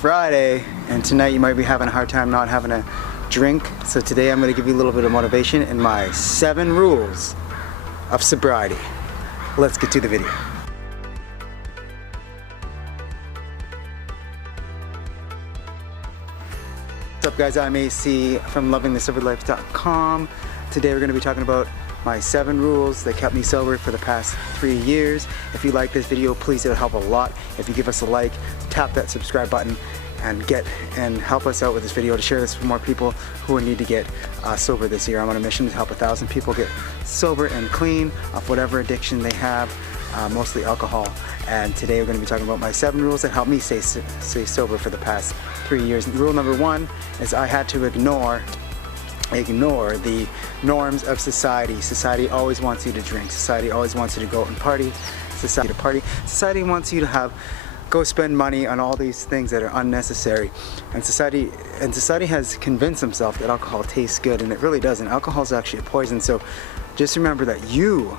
Friday, and tonight you might be having a hard time not having a drink. So today I'm going to give you a little bit of motivation in my 7 rules of sobriety. Let's get to the video. What's up guys, I'm AC from lovingthesoberlife.com. Today we're going to be talking about my 7 rules that kept me sober for the past 3 years. If you like this video, please, it would help a lot if you give us a like, tap that subscribe button, and help us out with this video to share this with more people who need to get sober this year. I'm on a mission to help 1,000 people get sober and clean of whatever addiction they have, mostly alcohol. And today we're going to be talking about my 7 rules that helped me stay sober for the past 3 years. And rule number 1 is I had to ignore the norms of society. Society always wants you to drink. Society always wants you to go and party. Society wants you to go spend money on all these things that are unnecessary. And society has convinced themselves that alcohol tastes good, and it really doesn't. Alcohol is actually a poison. So just remember that you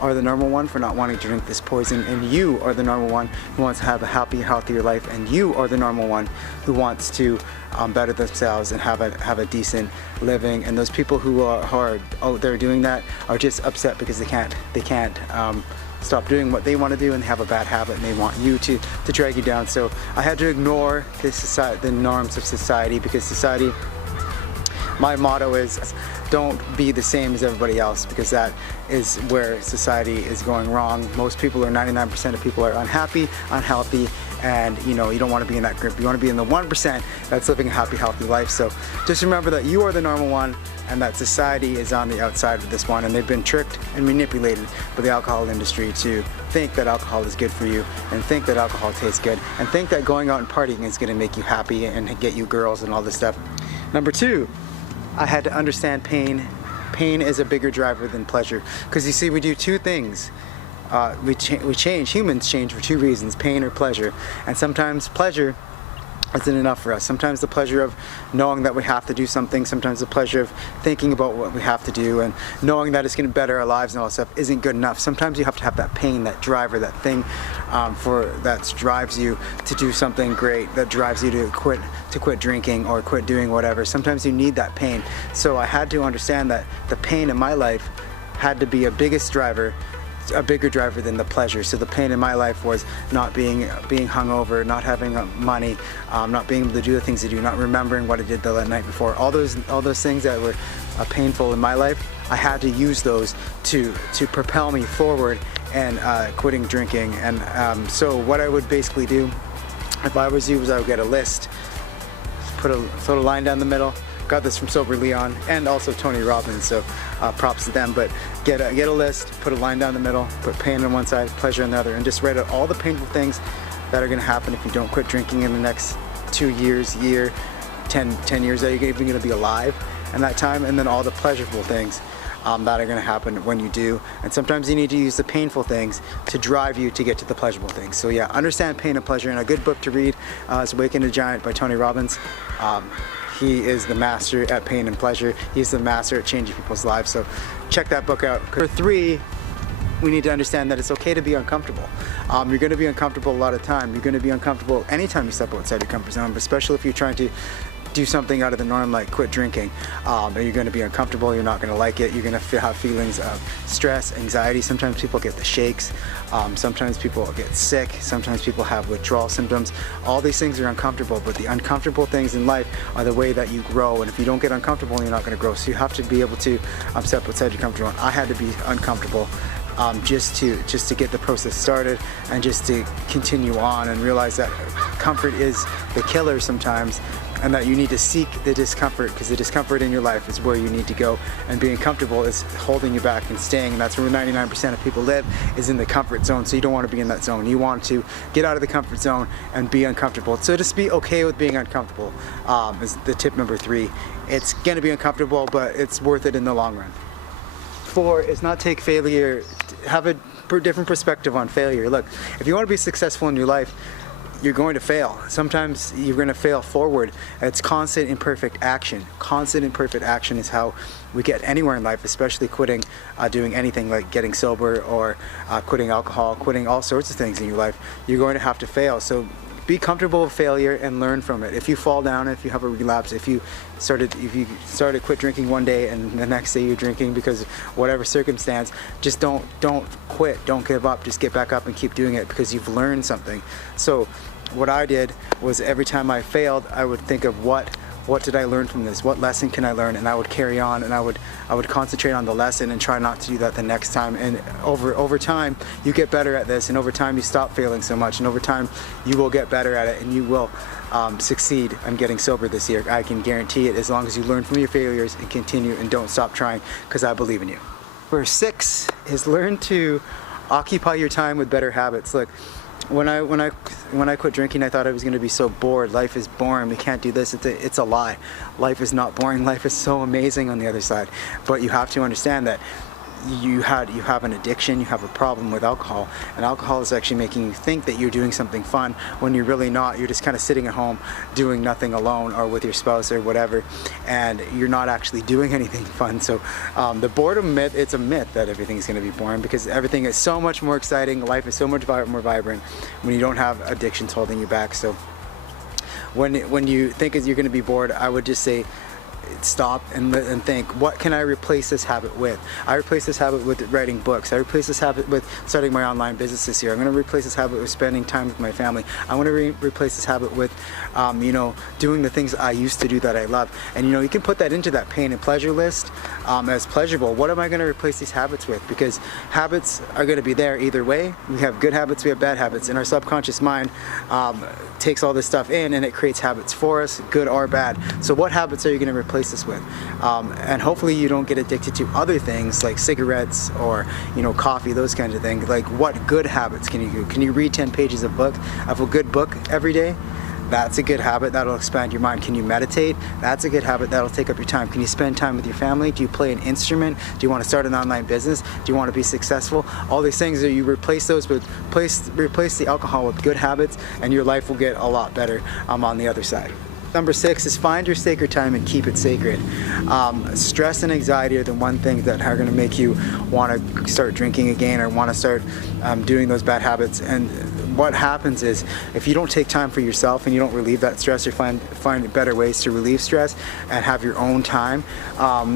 are the number one for not wanting to drink this poison, and you are the number one who wants to have a happy, healthier life, and you are the number one who wants to better themselves and have a decent living. And those people who are out there doing that are just upset because they can't stop doing what they want to do, and they have a bad habit, and they want you to drag you down. So I had to ignore the norms of society, because society, my motto is don't be the same as everybody else, because that is where society is going wrong. Most people, or 99% of people, are unhappy, unhealthy, and you don't want to be in that group. You want to be in the 1% that's living a happy, healthy life. So just remember that you are the normal one, and that society is on the outside of this one, and they've been tricked and manipulated by the alcohol industry to think that alcohol is good for you, and think that alcohol tastes good, and think that going out and partying is going to make you happy and get you girls and all this stuff. Number 2, I had to understand pain. Pain is a bigger driver than pleasure, because you see, we do 2 things. Humans change for 2 reasons: pain or pleasure. And sometimes pleasure isn't enough for us. Sometimes the pleasure of knowing that we have to do something, sometimes the pleasure of thinking about what we have to do and knowing that it's going to better our lives and all that stuff isn't good enough. Sometimes you have to have that pain, that driver, that thing that drives you to do something great, that drives you to quit drinking or quit doing whatever. Sometimes you need that pain. So I had to understand that the pain in my life had to be a bigger driver than the pleasure. So the pain in my life was not being hungover, not having money, not being able to do the things to do, not remembering what I did the night before. All those things that were painful in my life, I had to use those to propel me forward and quitting drinking. And so what I would basically do, if I was you, was I would get a list, put a line down the middle. Got this from Sober Leon and also Tony Robbins, so props to them. But get a list, put a line down the middle, put pain on one side, pleasure on the other, and just write out all the painful things that are going to happen if you don't quit drinking in the next 2 years, 10 years that you're even going to be alive in that time, and then all the pleasurable things that are going to happen when you do. And sometimes you need to use the painful things to drive you to get to the pleasurable things. So yeah, understand pain and pleasure. And a good book to read is Awaken a Giant by Tony Robbins. He is the master at pain and pleasure. He's the master at changing people's lives. So check that book out. For 3, we need to understand that it's okay to be uncomfortable. You're going to be uncomfortable a lot of time. You're going to be uncomfortable anytime you step outside your comfort zone, but especially if you're trying to do something out of the norm, like quit drinking. You're going to be uncomfortable. You're not going to like it. You're going to have feelings of stress, anxiety. Sometimes people get the shakes. Sometimes people get sick. Sometimes people have withdrawal symptoms. All these things are uncomfortable, but the uncomfortable things in life are the way that you grow. And if you don't get uncomfortable, you're not going to grow. So you have to be able to step outside your comfort zone. I had to be uncomfortable just to get the process started, and just to continue on and realize that comfort is the killer sometimes, and that you need to seek the discomfort, because the discomfort in your life is where you need to go, and being comfortable is holding you back and staying. And that's where 99% of people live, is in the comfort zone. So you don't want to be in that zone. You want to get out of the comfort zone and be uncomfortable. So just be okay with being uncomfortable is the tip number 3. It's going to be uncomfortable, but it's worth it in the long run. 4 is not take failure, have a different perspective on failure. Look, if you want to be successful in your life, you're going to fail. Sometimes you're going to fail forward. It's constant imperfect action. Constant imperfect action is how we get anywhere in life, especially quitting doing anything like getting sober, or quitting alcohol, quitting all sorts of things in your life. You're going to have to fail. So be comfortable with failure and learn from it. If you fall down, if you have a relapse, if you started quit drinking one day and the next day you're drinking because whatever circumstance, just don't quit, don't give up, just get back up and keep doing it because you've learned something. So what I did was every time I failed, I would think of what did I learn from this? What lesson can I learn? And I would carry on, and I would concentrate on the lesson and try not to do that the next time. And over time, you get better at this, and over time you stop failing so much, and over time you will get better at it, and you will succeed on getting sober this year. I can guarantee it, as long as you learn from your failures and continue and don't stop trying, because I believe in you. Number 6 is learn to occupy your time with better habits. Look, when I quit drinking, I thought I was going to be so bored. Life is boring. We can't do this. It's a lie. Life is not boring. Life is so amazing on the other side. But you have to understand that you have an addiction, you have a problem with alcohol, and alcohol is actually making you think that you're doing something fun when you're really not. You're just kind of sitting at home doing nothing alone or with your spouse or whatever, and you're not actually doing anything fun. So the boredom myth, it's a myth that everything's going to be boring, because everything is so much more exciting. Life is so much more vibrant when you don't have addictions holding you back. So when you think you're going to be bored, I would just say, stop and think, what can I replace this habit with? I replace this habit with writing books. I replace this habit with starting my online business this year. I'm going to replace this habit with spending time with my family. I want to replace this habit with doing the things I used to do that I love. And you can put that into that pain and pleasure list as pleasurable. What am I going to replace these habits with? Because habits are going to be there either way. We have good habits, we have bad habits, and our subconscious mind takes all this stuff in, and it creates habits for us, good or bad. So what habits are you going to replace this with? And hopefully you don't get addicted to other things like cigarettes or coffee, those kinds of things. Like, what good habits can you do? Can you read 10 pages of a good book every day? That's a good habit. That'll expand your mind. Can you meditate? That's a good habit. That'll take up your time. Can you spend time with your family? Do you play an instrument? Do you want to start an online business? Do you want to be successful? All these things, you replace those with replace the alcohol with good habits, and your life will get a lot better on the other side. Number 6 is find your sacred time and keep it sacred. Stress and anxiety are the one thing that are going to make you want to start drinking again or want to start doing those bad habits. And what happens is, if you don't take time for yourself and you don't relieve that stress or find better ways to relieve stress and have your own time,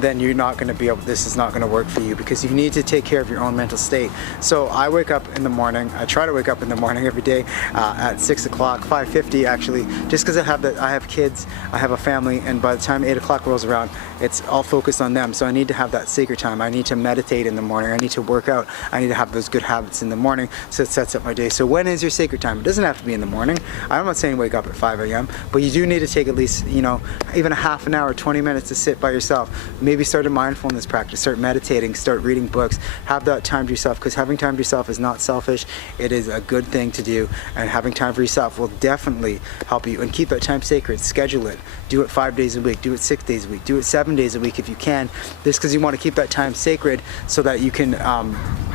then you're not going to be able. This is not going to work for you, because you need to take care of your own mental state. So I wake up in the morning. I try to wake up in the morning every day at 6 o'clock, 5:50 actually, just because I have kids, I have a family, and by the time 8 o'clock rolls around, it's all focused on them. So I need to have that sacred time. I need to meditate in the morning. I need to work out. I need to have those good habits in the morning, so it sets up my day. So when is your sacred time? It doesn't have to be in the morning. I'm not saying wake up at 5 a.m., but you do need to take at least, even a half an hour, 20 minutes to sit by yourself. Maybe start a mindfulness practice, start meditating, start reading books, have that time to yourself, because having time to yourself is not selfish. It is a good thing to do, and having time for yourself will definitely help you. And keep that time sacred. Schedule it. Do it 5 days a week. Do it 6 days a week. Do it 7 days a week if you can. This because you want to keep that time sacred, so that you can,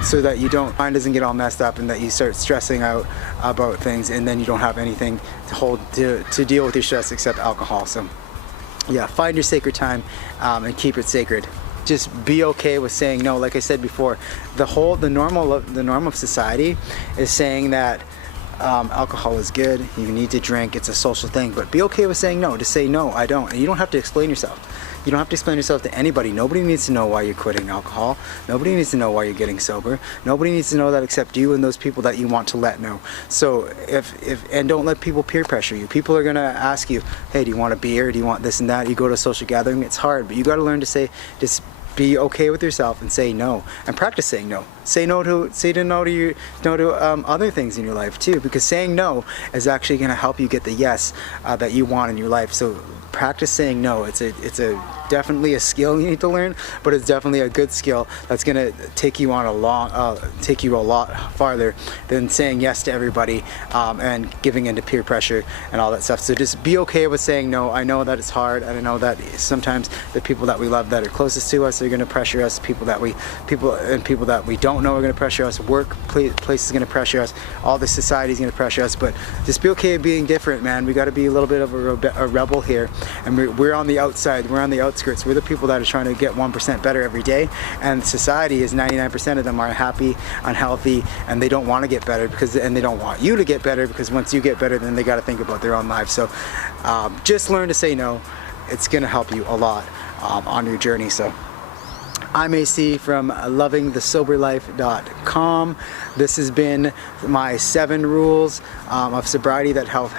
so that you don't, mind doesn't get all messed up, and that you start stressing out about things, and then you don't have anything to deal with your stress except alcohol. So yeah, find your sacred time and keep it sacred. Just be okay with saying no. Like I said before, the norm of society is saying that alcohol is good, you need to drink, it's a social thing, but be okay with saying no. Just say no, I don't. And you don't have to explain yourself. You don't have to explain yourself to anybody. Nobody needs to know why you're quitting alcohol. Nobody needs to know why you're getting sober. Nobody needs to know that except you and those people that you want to let know. So and don't let people peer pressure you. People are gonna ask you, hey, do you want a beer? Do you want this and that? You go to a social gathering, it's hard, but you gotta learn to say, just be okay with yourself and say no, and practice saying no. Say no to other things in your life too, because saying no is actually going to help you get the yes that you want in your life. So practice saying no. It's definitely a skill you need to learn, but it's definitely a good skill that's going to take you on a lot farther than saying yes to everybody and giving in to peer pressure and all that stuff. So just be okay with saying no. I know that it's hard, and I know that sometimes the people that we love that are closest to us are going to pressure us. People that we don't know are going to pressure us. Place is going to pressure us. All the society is going to pressure us. But just be okay with being different, man. We got to be a little bit of a rebel here, and we're on the outside. We're on the outside outskirts. We're the people that are trying to get 1% better every day, and society is 99% of them are happy, unhealthy, and they don't want to get better and they don't want you to get better, because once you get better, then they got to think about their own lives. So just learn to say no. It's going to help you a lot on your journey. So I'm AC from lovingthesoberlife.com. This has been my 7 rules of sobriety that have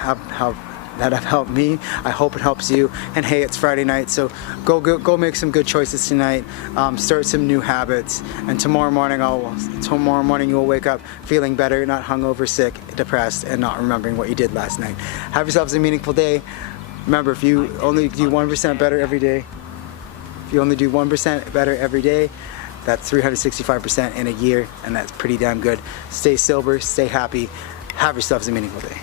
helped me. I hope it helps you. And hey, it's Friday night, so go make some good choices tonight. Start some new habits. And tomorrow morning you'll wake up feeling better, not hungover, sick, depressed, and not remembering what you did last night. Have yourselves a meaningful day. Remember, if you only do 1% better every day, that's 365% in a year, and that's pretty damn good. Stay sober, stay happy, have yourselves a meaningful day.